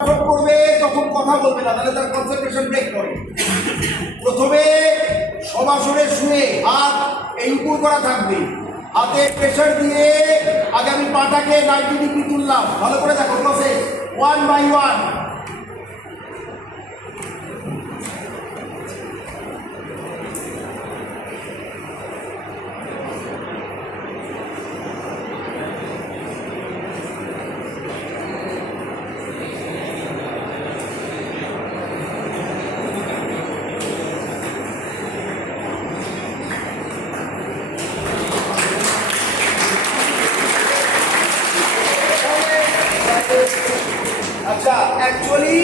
করবে তখন কথা বলবে না, তাহলে তার কনসেন্ট্রেশন ব্রেক করে। প্রথমে সবাসনে শুয়ে হাত এই উপর করা থাকবে, হাতে প্রেশার দিয়ে আগে আমি পাটাকে 90 ডিগ্রি তুললাম। ভালো করে দেখো প্রসেস, 1 বাই 1। আচ্ছা, অ্যাকচুয়ালি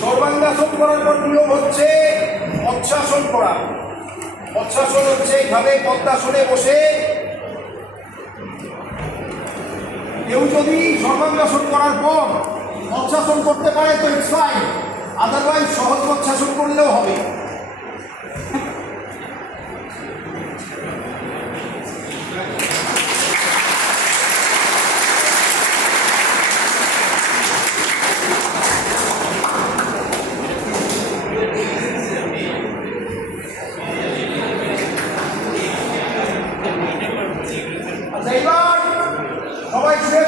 সর্বাঙ্গাসন করার পর নিয়ম হচ্ছে মৎস্যাসন করা। মৎস্যাসন হচ্ছে এইভাবে পদ্মাসনে বসে কেউ যদি সর্বাঙ্গাসন করার পর মৎস্যাসন করতে পারে তো ইটস ফাইন, আদারওয়াইজ সহজ মৎস্যাসন করলেও হবে। এবার সবাই শুয়ে